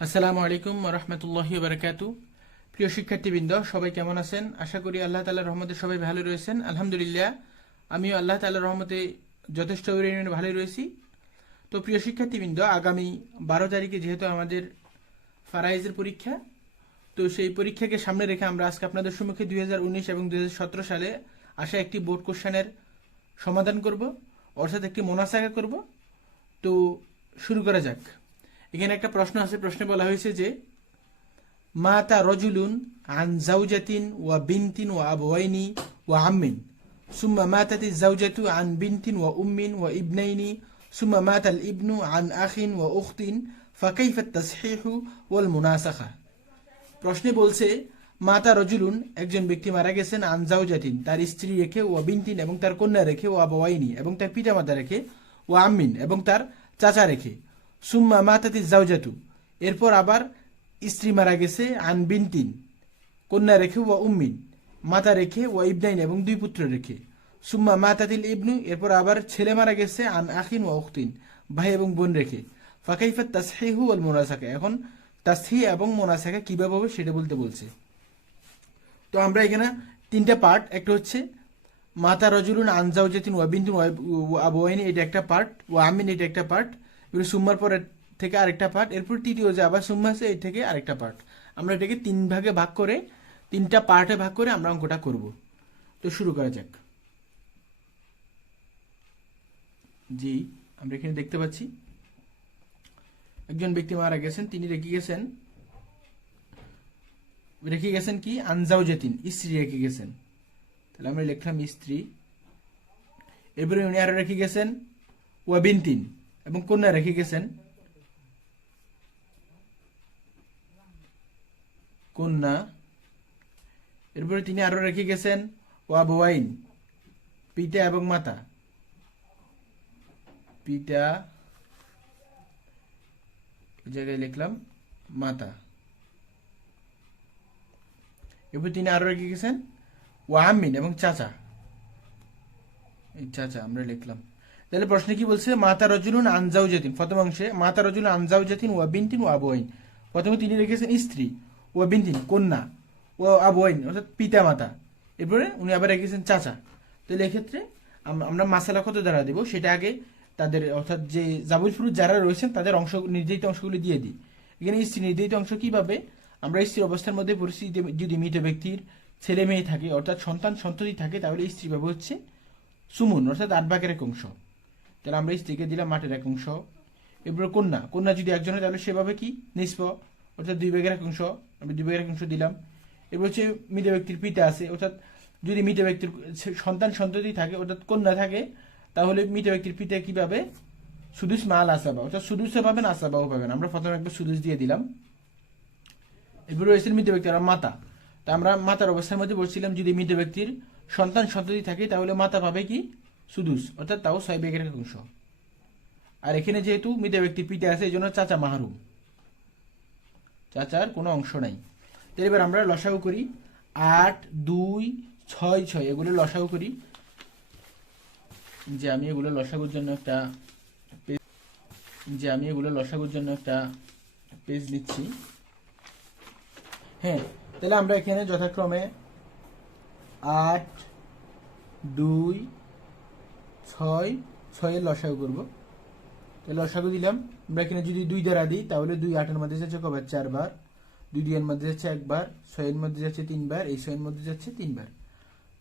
আসসালামু আলাইকুম রহমতুল্লাহি বারাকাতু। প্রিয় শিক্ষার্থীবৃন্দ, সবাই কেমন আছেন? আশা করি আল্লাহ তাআলার রহমতে সবাই ভালো রয়েছেন। আলহামদুলিল্লাহ, আমিও আল্লাহ তাআলার রহমতে যথেষ্ট পরিমাণে ভালোই রয়েছি। তো প্রিয় শিক্ষার্থীবৃন্দ, আগামী 12 তারিখে যেহেতু আমাদের ফারাইজের পরীক্ষা, তো সেই পরীক্ষাকে সামনে রেখে আমরা আজকে আপনাদের সম্মুখে 2019 এবং 2017 সালে আসা একটি বোর্ড কোশ্চেনের সমাধান করব, অর্থাৎ একটি মোনাসাকা করব। তো শুরু করা যাক। এখানে একটা প্রশ্ন আছে। প্রশ্নে বলা হয়েছে যে মাতা রজুলুন আন জাউজাতিন ওয়া বিনতিন ওয়া আবওয়াইনি ওয়া আম্মিন সুম্মা মাতাতি জাউজাতু আন বিনতিন ওয়া উম্মিন ওয়া ইবনাইনি সুম্মা মাতাল ইবনু আন আখিন ওয়া উখতিন ফাকাইফা তাসহিহু ওয়াল মুনাসাখা। প্রশ্নে বলছে মাতা রজুলুন, একজন ব্যক্তি মারা গেছেন, আন জাউজাতিন, তার স্ত্রী রেখে, ওয়া বিনতিন, এবং তার কন্যা রেখে, ওয়া আবওয়াইনি, এবং তার পিতামাতা রেখে, ওয়া আম্মিন, এবং তার চাচা রেখে, সুম্মা মাতাতি জাউজাতু, এরপর আবার স্ত্রী মারা গেছে, আন বিনতিন, কন্যা রেখে, ওয়া উম্মিন, মাতা রেখে, ওয়া ইবনাইন, এবং দুই পুত্র রেখে, সুম্মা মাতাতিল ইবনু, এরপর আবার ছেলে মারা গেছে, আন আখিন ওয়া উখতিন, ভাই এবং বোন রেখে, ফাকাইফা তাসহিহু ওয়াল মুনাসাকা। এখন তাসহিহ এবং মুনাসাকা কিভাবে হবে সেটা বলতে বলছে। তো আমরা এখানে তিনটা পার্ট, একটা হচ্ছে মাতা রজুলুন আন জাউজাতিন ওয়া বিনতুন ওয়া আবওয়াইনি, এটা একটা পার্ট, ওয়া আমিন, এটা একটা পার্ট, এবার সুম্মার পরে থেকে আরেকটা পার্ট, এরপর তৃতীয় যে আবার সুম্মা আছে এই থেকে আরেকটা পার্ট। আমরা এটাকে তিন ভাগে ভাগ করে, তিনটা পার্টে ভাগ করে আমরা অঙ্কটা করব। তো শুরু করা যাক। জি, আমরা এখানে দেখতে পাচ্ছি একজন ব্যক্তি মারা গেছেন, তিনি রেখে গেছেন কি আনজাউজাতিন, স্ত্রী রেখে গেছেন। তাহলে আমরা লিখলাম স্ত্রী। এরপরে উনি আরো রেখে গেছেন ওয়া বিনতিন, এবং কন্যা রেখে গেছেন কন্যা। এরপরে তিনি আরো রেখে গেছেন ওয়া আবওয়াইন, পিতা এবং মাতা, পিতা, এই জায়গায় লিখলাম মাতা। এরপর তিনি আরো রেখে গেছেন ওয়া আম্মিন, এবং চাচা, এই চাচা আমরা লিখলাম। তাহলে প্রশ্নে কি বলছে? মাতা রজুলুন আনজাউজাতিন, প্রথম অংশে মাতা রজুলুন আনজাউজাতিন ওয়া বিনতিন ওয়া আবওয়াইন, প্রথমে তিনি রেখেছেন স্ত্রী, ওয়া বিনতিন কন্যা, ও আবওয়াইন অর্থাৎ পিতা মাতা, এরপরে উনি আবার রেখেছেন চাচা। তাহলে এক্ষেত্রে আমরা মাসালা কত দ্বারা দেব সেটা আগে তাদের, অর্থাৎ যে জাবুল ফুরুজ যারা রয়েছেন তাদের অংশ, নির্ধারিত অংশগুলি দিয়ে দিই। এখানে স্ত্রী নির্ধারিত অংশ কিভাবে? আমরা স্ত্রী অবস্থার মধ্যে পরিস্থিতি, যদি মৃত ব্যক্তির ছেলে মেয়ে থাকে অর্থাৎ সন্তান সন্ততি থাকে, তাহলে স্ত্রী পাবে হচ্ছে সুমুন, অর্থাৎ 8 ভাগের 1 অংশ। তাহলে আমরা স্ত্রীকে দিলাম 8-এর 1 অংশ। এরপর কন্যা যদি একজন হয় তাহলে সেভাবে কি নিষ্প, অর্থাৎ 2 ভাগের 1 অংশ, আমি 2 ভাগের 1 অংশ দিলাম। এরপর হচ্ছে মৃত ব্যক্তির পিতা আছে, অর্থাৎ যদি মৃত ব্যক্তির সন্তান সন্ততি থাকে অর্থাৎ কন্যা থাকে, তাহলে মৃত ব্যক্তির পিতা কি পাবে? সুদুস মাল আসাবা, অর্থাৎ সুদুসও পাবেন আসাবাও পাবেন। আমরা প্রথমে একবার সুদুস দিয়ে দিলাম। এরপর রয়েছে মৃত ব্যক্তির মাতা। তা আমরা মাতার অবস্থার মধ্যে বলছিলাম যদি মৃত ব্যক্তির সন্তান সন্ততি থাকে তাহলে মাতা পাবে কি? সুদুস, অর্থাৎ তাও 6 ভাগের 1 অংশ। আর এখানে যেহেতু মৃত ব্যক্তির পিতা আছে এই জন্য চাচা মাহরুম, চাচার কোনো অংশ নাই। তো এবার আমরা লসাগু করি। 8, 2, 6, 6 এগুলো লসাগু করি। যে আমি এগুলো লসাগুর জন্য একটা পেজ নিচ্ছি। হ্যাঁ, তাহলে আমরা এখানে যথাক্রমে 8, 2, 6, 6 এর লসাগু করবো। তাহলে লসাগু দিলাম। আমরা এখানে যদি 2 দ্বারা দিই তাহলে 2 8-এর মধ্যে যাচ্ছে কবার? 4 বার। 2 2 এর মধ্যে যাচ্ছে 1 বার, 6 এর মধ্যে যাচ্ছে 3 বার, এই 6 এর মধ্যে যাচ্ছে 3 বার।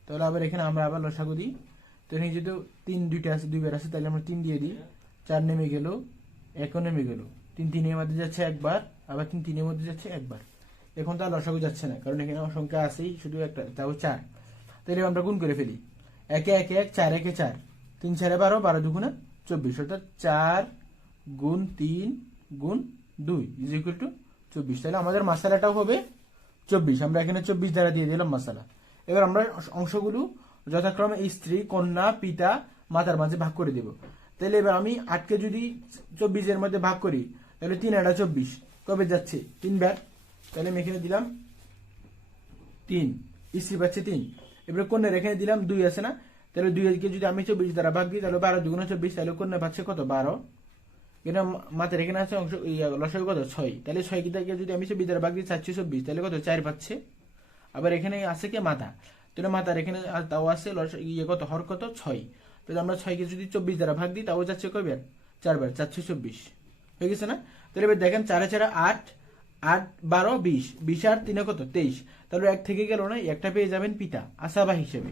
তাহলে আবার এখানে আমরা আবার লসাগু দিই। তো এখানে যেহেতু 3 2টা আছে, 2 বার আছে, তাহলে আমরা 3 দিয়ে দিই। 4 নেমে গেল, 1ও নেমে গেল। 3 3 এর মধ্যে যাচ্ছে 1 বার, আবার 3 3 এর মধ্যে যাচ্ছে 1 বার। এখন তো আর লসাগু যাচ্ছে না, কারণ এখানে সংখ্যা আছেই শুধু একটা, তাও 4। তাহলে আমরা গুণ করে ফেলি। 1 1 1 4 1 4, 3 4 12, 12 2 24, অর্থাৎ 4 গুণ 3 গুণ 2 ইজ ইকুয়াল টু 24। তাহলে আমাদের মাসালাটাও হবে 24। আমরা এখানে 24 দ্বারা দিয়ে দিলাম মাসালা। এবার আমরা অংশগুলো যথাক্রমে স্ত্রী, কন্যা, পিতা, মাতার মাঝে ভাগ করে দেব। তাহলে এবার আমি 8কে যদি 24-এর মধ্যে ভাগ করি তাহলে 3 8 24 কবে যাচ্ছে? 3 বার। তাহলে আমি এখানে দিলাম 3, স্ত্রী পাচ্ছে 3। এবারে কন্যার এখানে দিলাম 2 আছে না, তাহলে 2কে যদি আমি 24 দ্বারা ভাগ দিই তাহলে 12 2 24, তাহলে কন্যা পাচ্ছে কত? 12। এখানে মাথার এখানে আছে অংশ লসাগু কত 6, তাহলে 6 কি থেকে যদি আমি 24 দ্বারা ভাগ দিই 424, তাহলে কত 4 পাচ্ছে। আবার এখানে আছে কি মাথা, তাহলে মাথার এখানে তাও আছে কত হর কত 6, তাহলে আমরা 6 কে যদি 24 দ্বারা ভাগ দিই তাও যাচ্ছে কয়বার 4 বার, 424 হয়ে গেছে না। তাহলে এবার দেখেন 4 4 8, 8 12 20, 20 আর 3 কত 23, তাহলে এক থেকে গেল না, একটা পেয়ে যাবেন পিতা আসাবা হিসেবে।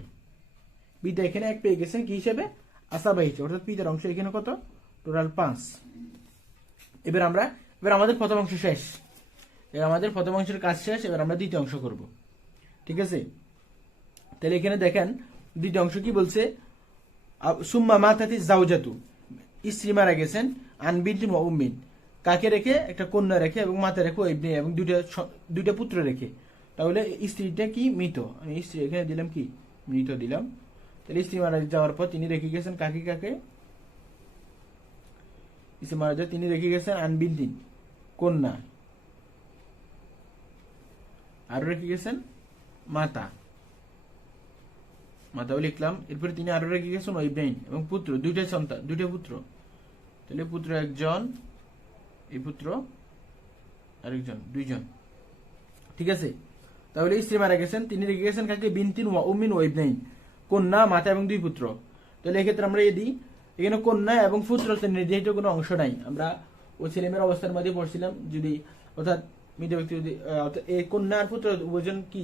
পিতা এখানে এক পেয়ে গেছেন কি হিসেবে, আসাবা হিসেবে, অর্থাৎ পিতার অংশ এখানে কত টোটাল 5। এবার আমাদের প্রথম অংশ শেষ, এবার আমাদের প্রথম অংশের কাজ শেষ। এবার আমরা দ্বিতীয় অংশ করব, ঠিক আছে। তাহলে এখানে দেখেন দ্বিতীয় অংশ কি বলছে, সুম্মা মাতাতি জাওজাতু, স্ত্রী মারা গেছেন, আন বিনতিন ওয়া উম্মিন, কাকে রেখে, একটা কন্যা রেখে এবং মাতা রেখে ইবনে, এবং দুইটা পুত্র রেখে। তাহলে স্ত্রীটা কি মৃত, আমি স্ত্রী এখানে দিলাম কি মৃত দিলাম। তাহলে স্ত্রী মারা যাওয়ার পর তিনি রেখে গেছেন কাকে কাকে, স্ত্রী মারা যায় তিনি রেখে গেছেন আন বিনতিন কন্যা, আরো রেখে গেছেন মাতা, মাতাও লিখলাম। এরপরে তিনি আরো রেখে গেছেন ইবনাইন, এবং পুত্র, দুইটা সন্তান, দুইটা পুত্র। তাহলে পুত্র একজন, এই পুত্র আরেকজন, দুইজন, ঠিক আছে। তাহলে স্ত্রী মারা গেছেন, তিনি রেখে গেছেন কাকে, বিনতিন ওয়া উম্মিন ওয়া ইবনাইন, কন্যা, মাতা এবং দুই পুত্র। তাহলে এক্ষেত্রে আমরা এই দিই, এখানে কন্যা এবং পুত্র নির্ধারিত কোনো অংশ নাই। আমরা ওই ছেলেমেয়ের অবস্থার মধ্যে পড়ছিলাম, যদি অর্থাৎ মৃত ব্যক্তি যদি এই কন্যা আর পুত্র ওজন কি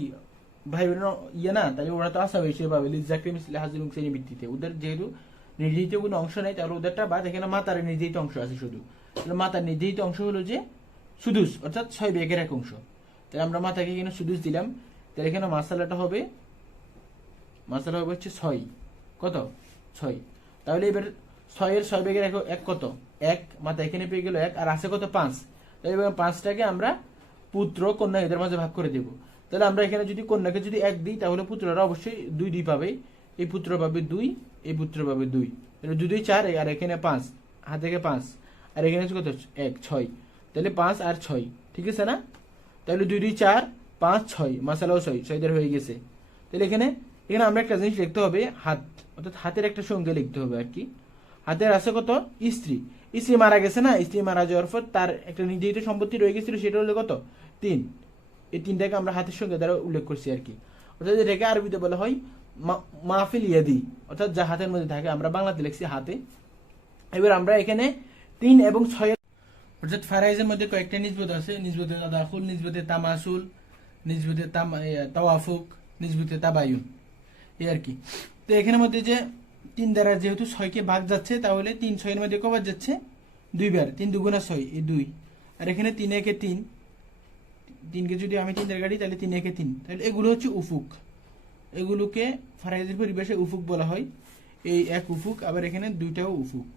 ভাই বোন ইয়ে না, তাহলে ওরা তো আসা হিসেবে পাবে লিজাক্রিম হাজির শ্রেণী ভিত্তিতে। ওদের যেহেতু নির্ধারিত কোনো অংশ নেই, তাহলে ওদেরটা বাদ। এখানে মাতার নির্ধারিত অংশ আছে শুধু, তাহলে মাতার নির্ধারিত অংশ হলো যে সুদুস, অর্থাৎ 6 ভাগের 1 অংশ। তাহলে আমরা মাতাকে এখানে সুদুস দিলাম। তাহলে এখানে মাসালাটা হবে, মাসালা হবে হচ্ছে 6, কত 6। তাহলে এবার 6 এর 6 ভাগের 1 কত 1, মাথা এখানে পেয়ে গেল 1, আর আছে কত 5। তাহলে এবার 5টাকে আমরা পুত্র কন্যা এদের মাঝে ভাগ করে দেব। তাহলে আমরা এখানে যদি কন্যাকে যদি 1 দিই, তাহলে পুত্ররা অবশ্যই 2 পাবে, এই পুত্র পাবে 2, এই পুত্র পাবে 2, তাহলে 2 2 4, আর এখানে 5, হাত থেকে 5, আর এখানে কত 1 6, তাহলে 5 আর 6, ঠিক আছে না। তাহলে 2 2 4 5 6, মাসালাও 6 দের হয়ে গেছে। তাহলে এখানে আমরা একটা জিনিস লিখতে হবে, হাত, অর্থাৎ হাতের একটা সংখ্যা লিখতে হবে আর কি। হাতের আছে কত, স্ত্রী মারা গেছে না, স্ত্রী মারা যাওয়ার পর তার একটা নির্ধারিত সম্পত্তি রয়ে গেছিল, সেটা হলো কত 3। এই 3টাকে আমরা হাতের সংখ্যা দ্বারা উল্লেখ করছি আর কি। অর্থাৎ এটাকে আরবিতে বলা হয় মাহফিল ইয়াদি, অর্থাৎ যা হাতের মধ্যে থাকে, আমরা বাংলাতে লিখছি হাতে। এবার আমরা এখানে 3 এবং 6, অর্থাৎ ফারাইজের মধ্যে কয়েকটা নিসবত আছে, নিসবতে তাদাখুল, নিসবতে তামাসুল, নিসবতে তাওয়াফুক, নিসবতে তাবায়ুন, এই আর কি। তো এখানের মধ্যে যে 3 দ্বারা যেহেতু 6কে ভাগ যাচ্ছে, তাহলে 3 6 এর মধ্যে কবার যাচ্ছে 2 বার, 3 2 6, এই 2, আর এখানে 3 1 3, 3কে যদি আমি 3 দ্বারা কাটি তাহলে 3 1 3, তাহলে এগুলো হচ্ছে উফুক, এগুলোকে ফারাইজের পরিভাষায় উফুক বলা হয়। এই 1 উফুক, আবার এখানে 2টাও উফুক,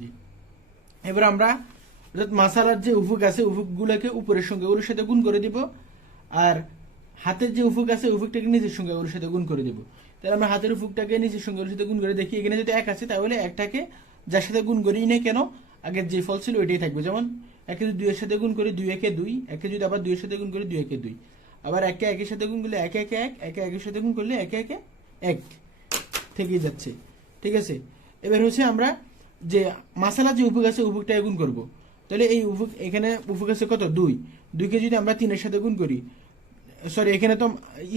জি। এবার আমরা অর্থাৎ মাসালার যে উফুক আছে, উফুকগুলোকে উপরের সংখ্যাগুলোর সাথে গুণ করে দিব, আর হাতের যে উফুক আছে, উফুকটাকে নিচের সংখ্যাগুলোর সাথে গুণ করে দিব। তাহলে আমরা হাতের উফুকটাকে নিচের সংখ্যাগুলোর সাথে গুণ করে দেখি, এখানে যদি 1 আছে, তাহলে 1টাকে যার সাথে গুণ করি না কেন, আগের যে ফল ছিল ওইটাই থাকবে। যেমন 1কে যদি 2 এর সাথে গুণ করি 2 1 2, 1কে যদি আবার 2 এর সাথে গুণ করি 2 1 2, আবার 1কে 1 এর সাথে গুণ করলে 1 1 1, 1কে 1 এর সাথে গুণ করলে 1 1 1 থেকেই যাচ্ছে, ঠিক আছে। এবার হচ্ছে আমরা যে মাসালা যে উফুক আছে, উফুকটাকে গুণ করব। তাহলে এই উফুক, এখানে উফুক আছে কত 2, 2কে যদি আমরা 3 এর সাথে গুণ করি, সরি এখানে তো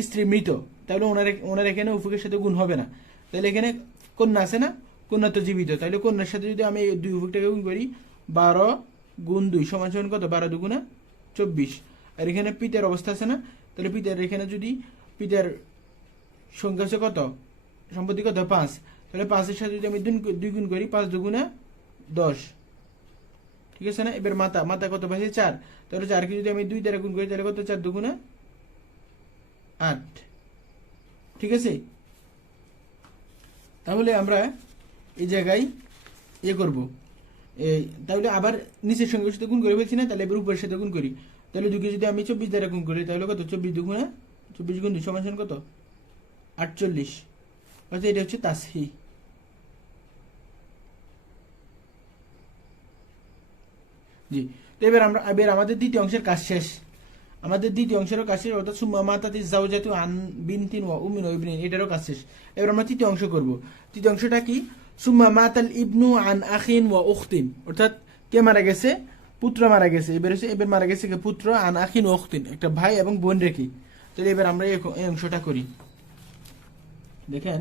স্ত্রী মৃত, তাহলে ওনার এখানে উফুকের সাথে গুণ হবে না। তাহলে এখানে কন্যা আছে না, কন্যা তো জীবিত, তাহলে কন্যার সাথে যদি আমি এই 2 উফুকটাকে গুণ করি, 12 গুণ 2 সমান সমান কত, 12 2 24। আর এখানে পিতার অবস্থা আছে না, তাহলে পিতার এখানে যদি পিতার সংখ্যা আছে কত, সম্পত্তি কত 5, তাহলে 5 এর সাথে যদি আমি 2 গুণ করি, 5 2 10, ঠিক আছে না। এবার মাতা কত পাইছে 4, তাহলে 4কে যদি আমি 2 দ্বারা গুণ করি, তাহলে কত 4 2 8, ঠিক আছে। তাহলে আমরা এই জায়গায় ইয়ে করব, তাহলে আবার নিচের সঙ্গে সাথে গুণ করে ফেলছি না, তাহলে এবার উপরের সাথে গুণ করি। তাহলে 2কে যদি আমি 24 দ্বারা গুণ করি, তাহলে কত 24 2 24 গুণ 2 সমান কত 48, অর্থাৎ এটা হচ্ছে তাসহি। জি, তো এবার আমাদের দ্বিতীয় অংশের কাজ শেষ, আমাদের দ্বিতীয় অংশেরও কাজ শেষ, অর্থাৎ সুম্মা মাতাতি জাওজাতু আন বিনতিন ওয়া উম্মিন ওয়া ইবনিন, এটারও কাজ শেষ। এবার আমরা তৃতীয় অংশ করব। তৃতীয় অংশটা কি, সুম্মা মাতাল ইবনু আন আখিন ওয়া উখতিন, অর্থাৎ কে মারা গেছে? পুত্র মারা গেছে। এবার মারা গেছে কে? পুত্র। আন আখিন ওয়া উখতিন, একটা ভাই এবং বোন রেখে। তাহলে এবার আমরা এই অংশটা করি। দেখেন,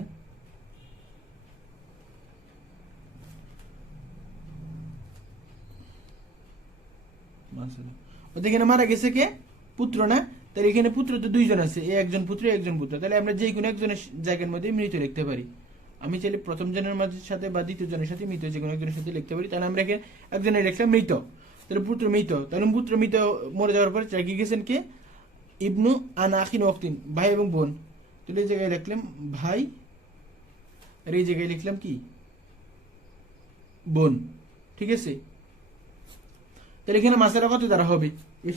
এখানে মারা গেছে কে? পুত্র না? তাহলে এখানে পুত্র তো দুইজন আছে, একজন পুত্র একজন পুত্র। তাহলে আমরা যে কোনো একজনের জায়গার মধ্যে মৃত লিখতে পারি। আমি চাইলে প্রথম জনের সাথে বা দ্বিতীয় জনের সাথে মৃত যে কোনো একজনের সাথে লিখতে পারি। তাহলে আমরা এখানে একজনের লিখলাম মৃত, তাহলে পুত্র মৃত। তাহলে পুত্র মৃত মরে যাওয়ার পর রেখে গেছেন কে? ইবনু আন আখিন ওয়াক্তিন, ভাই এবং বোন। তাহলে এই জায়গায় লিখলাম ভাই, আর এই জায়গায় লিখলাম কি? বোন। ঠিক আছে? তাহলে এখানে মাসালা কত দ্বারা হবে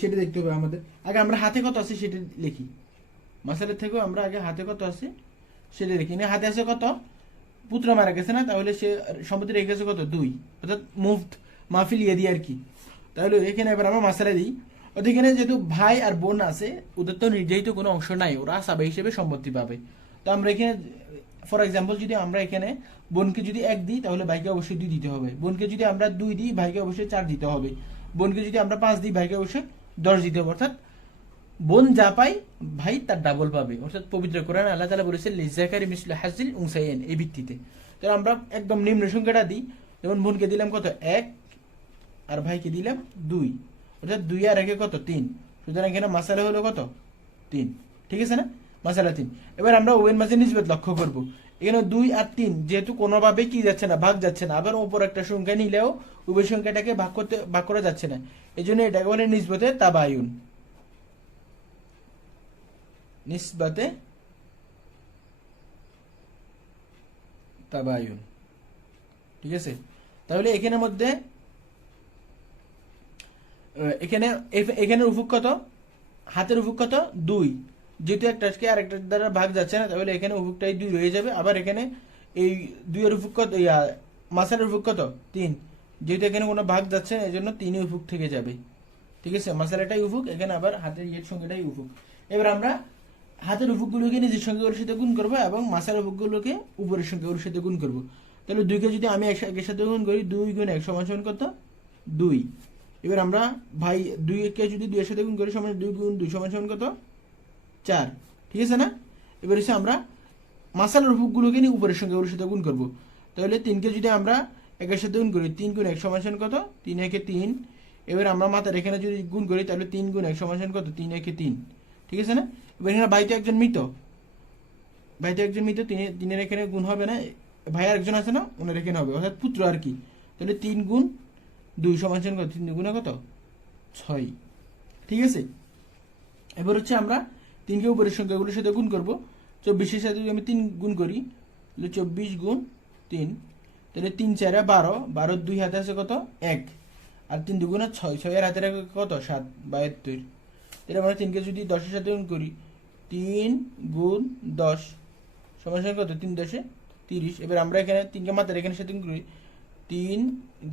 সেটা দেখতে হবে আমাদের। আগে আমরা হাতে কত আছে সেটা লিখি। মাসালার থেকেও আমরা আগে হাতে কত আছে সেটা লিখি। হাতে আছে কত? পুত্র মারা গেছে না, তাহলে সে সম্পত্তি রেখে গেছে কত? 2, অর্থাৎ মুফত মাহফিল ইয়ে দিয়ে আর কি। তাহলে এখানে এবার আমরা মাসালা দিই। অর্থাৎ এখানে যেহেতু ভাই আর বোন আছে, ওদের তো নির্ধারিত কোনো অংশ নাই, ওরা সাবে হিসেবে সম্পত্তি পাবে। তো আমরা এখানে ফর এক্সাম্পল যদি আমরা এখানে বোনকে যদি 1 দিই তাহলে ভাইকে অবশ্যই 2 দিতে হবে। বোনকে যদি আমরা 2 দিই ভাইকে অবশ্যই 4 দিতে হবে। বোনকে যদি আমরা 5 দিই ভাইকে অবশ্যই 10 দিতে হবে। অর্থাৎ বোন যা পায় ভাই তার ডাবল পাবে। অর্থাৎ পবিত্র কোরআনে আল্লাহ তাআলা বলেছেন লিযাকারি মিসলু হাজ্জিল উনসায়াইন, এই ভিত্তিতে। তাহলে আমরা একদম নিম্ন সংখ্যাটা দিই। যেমন বোনকে দিলাম কত? 1, আর ভাইকে দিলাম 2, অর্থাৎ 2 আর 1 কত? 3। সুতরাং এখানে মাসালা হলো কত? 3। ঠিক আছে না? মাসালা 3। এবার আমরা উভয়ের মাঝে নিসবত লক্ষ্য করব। এখানে 2 আর 3 যেহেতু কোনোভাবে কি যাচ্ছে না, ভাগ যাচ্ছে না। আবার উপর একটা সংখ্যা নিলেও উভয় সংখ্যাটাকে ভাগ করা যাচ্ছে না। এই জন্য এটাকে বলে নিসবতে তাবায়ুন। নিসবতে তাবায়ুন। ঠিক আছে? তাহলে এখানের মধ্যে এখানের উফুক কত? হাতের উফুক কত? 2। যেহেতু একটাকে আরেকটার দ্বারা ভাগ যাচ্ছে না, তাহলে এখানে উফুকটাই 2 রয়ে যাবে। আবার এখানে এই 2 এর উফুক কত? মাসালের উফুক কত? 3। যেহেতু এখানে কোনো ভাগ যাচ্ছে না, এই জন্য 3 উফুক থেকে যাবে। ঠিক আছে? মাসালাটাই উফুক, এখানে আবার হাতের ইয়ের সংখ্যাটাই উফুক। এবার আমরা হাতের উফুকগুলোকে নিজের সংখ্যাগুলোর সাথে গুণ করবো এবং মাসার উফুকগুলোকে উপরের সংখ্যাগুলোর সাথে গুণ করবো। তাহলে 2কে যদি আমি একের সাথে গুণ করি, 2 গুণ 1 সমান কত? 2। এবার আমরা ভাই 2কে যদি 2 এর সাথে গুণ করি, সমান 2 গুণ 2 সমান কত? 4। ঠিক আছে না? এবার এসে আমরা মাসালার উফুকগুলোকে নিয়ে উপরের সংখ্যাগুলোর সাথে গুণ করবো। তাহলে 3কে যদি আমরা 1 এর সাথে গুণ করি, 3 গুণ 1 সমান কত? 3 একে 3। এবার আমরা মাথার এখানে যদি গুণ করি, তাহলে 3 গুণ 1 সমান কত? 3 একে 3। ঠিক আছে না? এবার এখানে ভাই তো একজন মৃত, 3-এর এখানে গুণ হবে না। ভাই আর একজন আছে না, ওনার এখানে হবে, অর্থাৎ পুত্র আর কি। তাহলে 3 গুণ 2 সমান কত? 3 গুণে কত? 6। ঠিক আছে? এবার হচ্ছে আমরা 3কে উপরের সংখ্যাগুলোর সাথে গুণ করবো। 24-এর সাথে যদি আমি 3 গুণ করি, তাহলে 24 গুণ 3, তাহলে 3 4 12, 12 2 হাতে আছে কত? 1, আর 3 2 6, 6 এর হাতে রাখে কত? 7, 72। তাহলে আমরা 3কে যদি 10-এর সাথে গুণ করি, 3 গুণ 10 সমান কত? 3 10 30। এবার আমরা এখানে 3কে মাত্রা এখানে সাথে গুণ করি, 3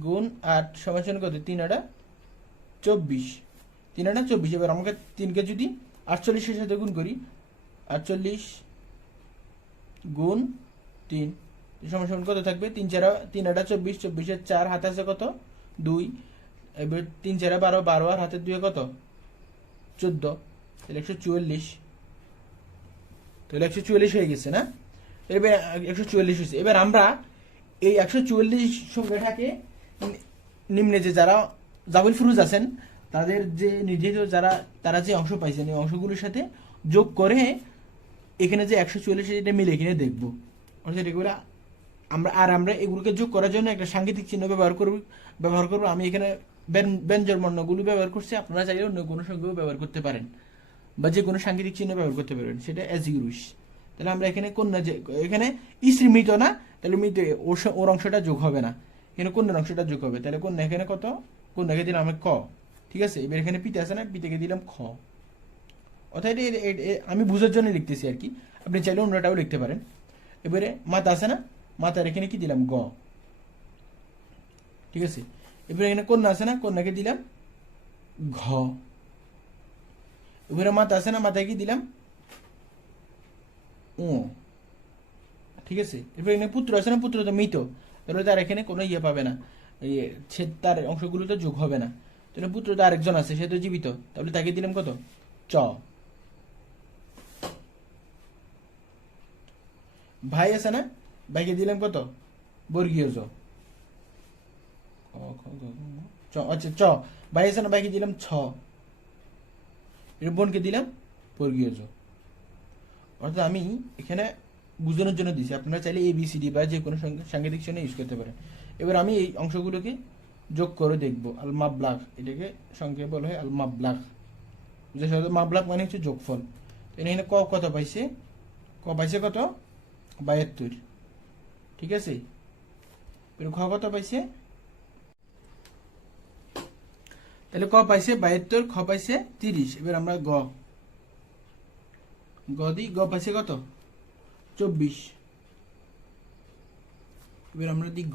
গুণ 8 সমান কত? 3 8 24, 3 8 24। এবার আমাকে 3কে যদি 48-এর সাথে গুণ করি, 48 গুণ 3 সমান কত থাকবে? 3 4 3 8 24, 24-এর 4 হাতে আছে কত? 2। এবার 3 4 12, 12 আর হাতে 2 কত? 14। তাহলে 144। তাহলে 144 হয়ে গেছে না? এবার 144 হয়েছে। এবার আমরা এই 144 সংখ্যাটাকে নিম্নে যে যারা জাবিল ফুরুজ আছেন তাদের যে নির্ধারিত তারা যে অংশ পাইছেন, এই অংশগুলোর সাথে যোগ করে এখানে যে 144 এটা মিলে কিনে দেখবো। অর্থাৎ এগুলো আমরা এগুলোকে যোগ করার জন্য একটা সাংকেতিক চিহ্ন ব্যবহার করবো। আমি এখানে ব্যঞ্জন বর্ণগুলো ব্যবহার করছি, আপনারা চাইলে অন্য কোনো সংখ্যাও ব্যবহার করতে পারেন বা যে কোনো সাংকেতিক চিহ্ন ব্যবহার করতে পারবেন, সেটা অ্যাজ ইউ উইশ। তাহলে আমরা এখানে কন্যা যে এখানে স্ত্রী মৃত না, তাহলে মৃত ওর অংশটা যোগ হবে না, এখানে কন্যার অংশটা যোগ হবে। তাহলে কন্যা এখানে কত? কন্যাকে দিলাম আমি ক। ঠিক আছে? এবার এখানে পিতা আছে না, পিতাকে দিলাম খ। অর্থাৎ আমি বুঝার জন্য লিখতেছি আর কি, আপনি চাইলে অন্যটাও লিখতে পারেন। এবারে মাতা আছে না, মাতার এখানে কি দিলাম? গ। ঠিক আছে? এবারে এখানে কন্যা আছে না, কন্যাকে দিলাম ঘ। এবারে মাতা আছে না, মাথায় কি দিলাম? ও। ঠিক আছে? এরপরে এখানে পুত্র আছে না, পুত্র তো মৃত, তাহলে তার এখানে কোনো ইয়ে পাবে না, এই ছেদ তার অংশগুলো তো যোগ হবে না। তাহলে পুত্র তো আরেকজন আছে, সে তো জীবিত, তাহলে তাকে দিলাম কত, চ। ভাই আছে না, ভাইকে দিলাম কত, বর্গীয় জ। আচ্ছা চ, ভাই আছে না, ভাইকে দিলাম ছ, এর বোনকে দিলাম বর্গীয় জ। অর্থাৎ আমি এখানে বুঝানোর জন্য দিছি, আপনারা চাইলে ABCD বা যে কোনো সাংকেতিক চিহ্ন ইউজ করতে পারেন। এবার আমি এই অংশগুলোকে যোগ করে দেখব। আল মাবলাগ, এটাকে সংক্ষেপে বলা হয় আল মাবলাগ। মাবলাগ মানে হচ্ছে যোগফল। এখানে ক কত পাইছে, ক পাইছে কত, 72, ঠিক আছে। খ কত পাইছে, তাহলে ক পাইছে 72, খ পাইছে 30। এবার আমরা গ দিই, গ পাইছে কত, 24। এবার আমরা দিই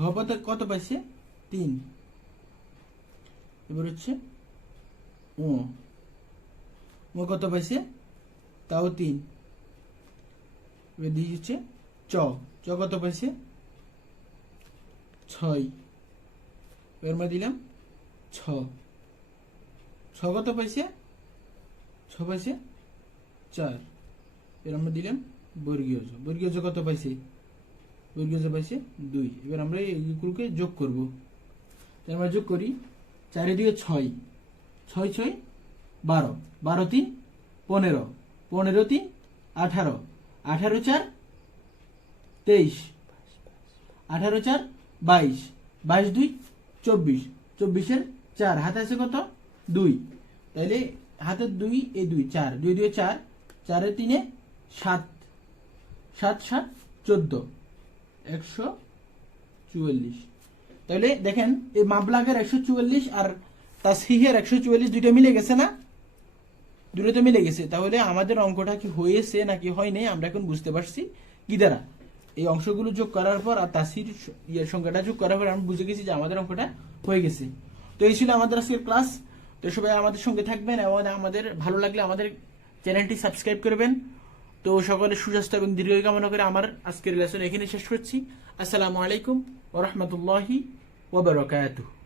ঘ পাতে কত পাইছে, 3। এবার হচ্ছে ও কত পাইছে, তাও 3। এবার দিয়ে হচ্ছে চ কত পাইছে, 6। এবার আমরা দিলাম ছ কত পাইছে, 6 পাইছে 4। এবার আমরা দিলাম বর্গীয় জ কত পাইছে, বর্গীয় জ পাইছে 2। এবার আমরা এইগুলোকে যোগ করব। তাহলে আমরা যোগ করি, 4 দিকে 6, 6 6 12, 12 3 15, 15 3 18, 18 4 23, 18 4 22, 22 2 24, 24 এর 4, হাতে আছে কত, 2। তাইলে হাতের 2, এই 2 4, 2 2 4, 4 এর 3 7, 7 7 14, 144। তাহলে দেখেন এই মাবলাগের 144 আর তাসহিহের 144 দুইটা মিলে গেছে না, দুটো তো মিলে গেছে। তাহলে আমাদের অঙ্কটা কি হয়েছে নাকি হয় নাই আমরা এখন বুঝতে পারছি কি দ্বারা, এই অংশগুলো যোগ করার পর আর তাসহির সংখ্যাটা যোগ করার পর আমরা বুঝে গেছি যে আমাদের অঙ্কটা হয়ে গেছে। তো এই ছিল আমাদের আজকের ক্লাস। তো সবাই আমাদের সঙ্গে থাকবেন এবং আমাদের ভালো লাগলে আমাদের চ্যানেলটি সাবস্ক্রাইব করবেন। তো সকলের সুস্বাস্থ্য এবং দীর্ঘায়ু কামনা করে আমার আজকের লেসন এখানে শেষ করছি। আসসালামু আলাইকুম ওয়া রাহমাতুল্লাহি ওয়া বারাকাতুহু।